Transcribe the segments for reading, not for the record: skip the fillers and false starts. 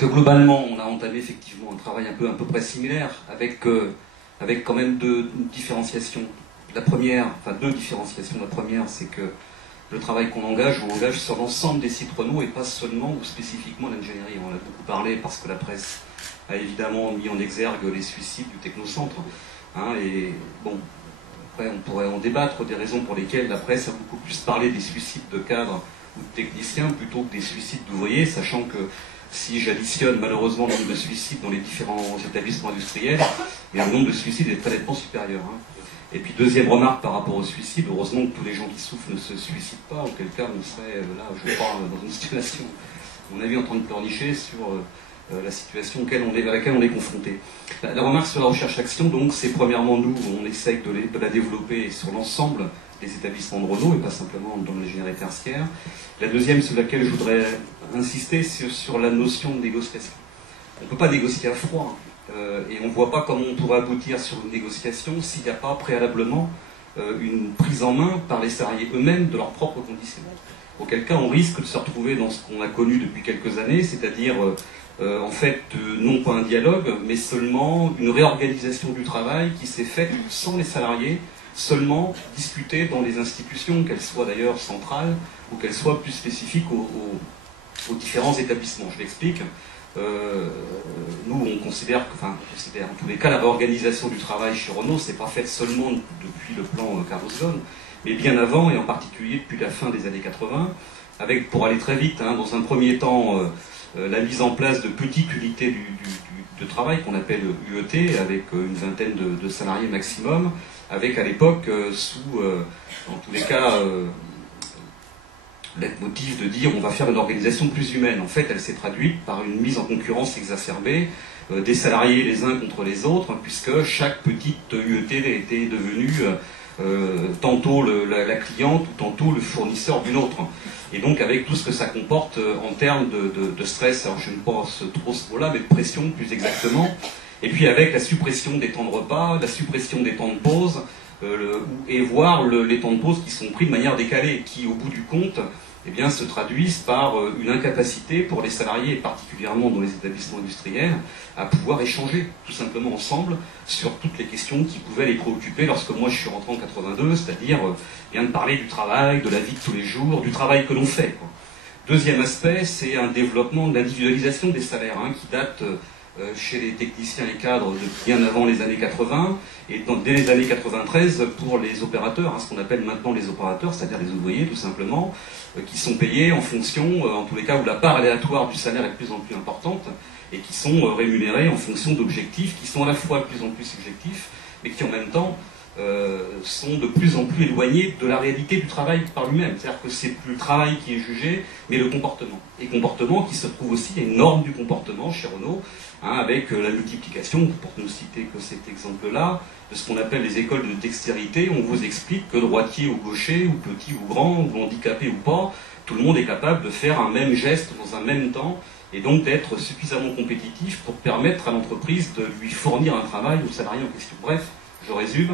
que globalement, on a entamé effectivement un travail à peu près similaire, avec quand même deux différenciations. La première, enfin deux différenciations. La première, c'est que le travail qu'on engage, on engage sur l'ensemble des sites Renault et pas seulement ou spécifiquement l'ingénierie. On en a beaucoup parlé parce que la presse a évidemment mis en exergue les suicides du technocentre. Hein, et bon, après on pourrait en débattre des raisons pour lesquelles la presse a beaucoup plus parlé des suicides de cadres ou de techniciens plutôt que des suicides d'ouvriers, sachant que si j'additionne malheureusement le nombre de suicides dans les différents établissements industriels, le nombre de suicides est très nettement supérieur. Hein. Et puis deuxième remarque par rapport au suicide, heureusement que tous les gens qui souffrent ne se suicident pas, auquel cas on serait là, je crois, dans une situation, à mon avis, en train de pleurnicher sur la situation à laquelle on est confronté. La remarque sur la recherche-action, donc, c'est premièrement nous, on essaye de la développer sur l'ensemble des établissements de Renault et pas simplement dans l'ingénierie tertiaire. La deuxième sur laquelle je voudrais insister, c'est sur la notion de négociation. On ne peut pas négocier à froid. Et on ne voit pas comment on pourrait aboutir sur une négociation s'il n'y a pas préalablement une prise en main par les salariés eux-mêmes de leurs propres conditions. Auquel cas, on risque de se retrouver dans ce qu'on a connu depuis quelques années, c'est-à-dire, en fait, non pas un dialogue, mais seulement une réorganisation du travail qui s'est faite sans les salariés, seulement discutée dans les institutions, qu'elles soient d'ailleurs centrales ou qu'elles soient plus spécifiques aux différents établissements. Je l'explique. Nous, on considère que, en tous les cas, la réorganisation du travail chez Renault, c'est pas faite seulement depuis le plan Carlos Ghosn, mais bien avant, et en particulier depuis la fin des années 80, avec, pour aller très vite, hein, dans un premier temps, la mise en place de petites unités de travail qu'on appelle UET, avec une vingtaine de salariés maximum, avec à l'époque, en tous les cas, leitmotiv de dire on va faire une organisation plus humaine. En fait, elle s'est traduite par une mise en concurrence exacerbée des salariés les uns contre les autres, puisque chaque petite UET était devenue tantôt la cliente ou tantôt le fournisseur d'une autre. Et donc avec tout ce que ça comporte en termes de stress, alors je ne pense trop ce mot-là, mais de pression plus exactement, et puis avec la suppression des temps de repas, la suppression des temps de pause, et voir les temps de pause qui sont pris de manière décalée, qui au bout du compte eh bien, se traduisent par une incapacité pour les salariés, particulièrement dans les établissements industriels, à pouvoir échanger tout simplement ensemble sur toutes les questions qui pouvaient les préoccuper lorsque moi je suis rentré en 82, c'est-à-dire bien de parler du travail, de la vie de tous les jours, du travail que l'on fait, quoi. Deuxième aspect, c'est un développement de l'individualisation des salaires, hein, qui date chez les techniciens et cadres bien avant les années 80, et dès les années 93 pour les opérateurs, hein, ce qu'on appelle maintenant les opérateurs, c'est-à-dire les ouvriers tout simplement, qui sont payés en fonction, en tous les cas où la part aléatoire du salaire est de plus en plus importante, et qui sont rémunérés en fonction d'objectifs qui sont à la fois de plus en plus subjectifs, mais qui en même temps sont de plus en plus éloignés de la réalité du travail par lui-même. C'est-à-dire que c'est plus le travail qui est jugé, mais le comportement. Et comportement qui se trouve aussi, il y a une norme du comportement chez Renault, hein, avec la multiplication, pour ne citer que cet exemple-là, de ce qu'on appelle les écoles de dextérité. On vous explique que droitier ou gaucher, ou petit ou grand, ou handicapé ou pas, tout le monde est capable de faire un même geste dans un même temps, et donc d'être suffisamment compétitif pour permettre à l'entreprise de lui fournir un travail au salarié en question. Bref, je résume.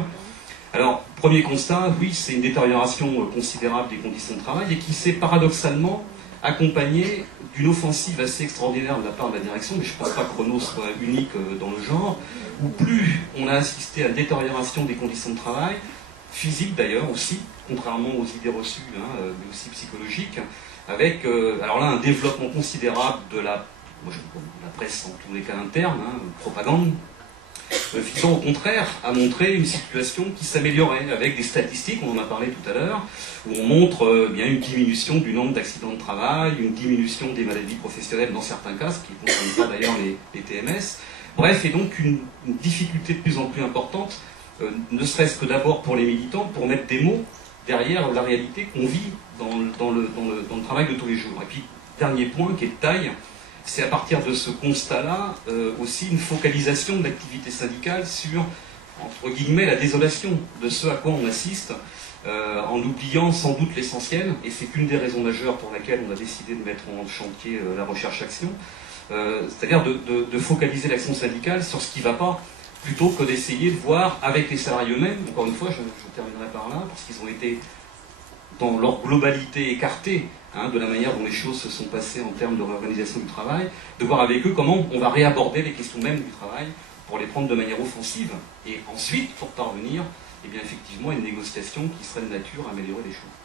Alors, premier constat, oui, c'est une détérioration considérable des conditions de travail et qui s'est paradoxalement accompagnée d'une offensive assez extraordinaire de la part de la direction, mais je ne pense pas que Renault soit unique dans le genre, où plus on a assisté à une détérioration des conditions de travail, physique d'ailleurs aussi, contrairement aux idées reçues, hein, mais aussi psychologiques, avec alors là un développement considérable de la presse en tous les cas interne, hein, propagande, visant au contraire à montrer une situation qui s'améliorait, avec des statistiques, on en a parlé tout à l'heure, où on montre bien une diminution du nombre d'accidents de travail, une diminution des maladies professionnelles dans certains cas, ce qui ne concerne pas d'ailleurs les TMS. Bref, et donc une difficulté de plus en plus importante, ne serait-ce que d'abord pour les militants, pour mettre des mots derrière la réalité qu'on vit dans le travail de tous les jours. Et puis, dernier point qui est de taille, c'est à partir de ce constat-là aussi une focalisation de l'activité syndicale sur, entre guillemets, la désolation de ce à quoi on assiste, en oubliant sans doute l'essentiel, et c'est une des raisons majeures pour laquelle on a décidé de mettre en chantier la recherche-action, c'est-à-dire de focaliser l'action syndicale sur ce qui ne va pas, plutôt que d'essayer de voir avec les salariés eux-mêmes, encore une fois, je terminerai par là, parce qu'ils ont été dans leur globalité écartée, hein, de la manière dont les choses se sont passées en termes de réorganisation du travail, de voir avec eux comment on va réaborder les questions mêmes du travail pour les prendre de manière offensive, et ensuite pour parvenir, eh bien, effectivement, à une négociation qui serait de nature à améliorer les choses.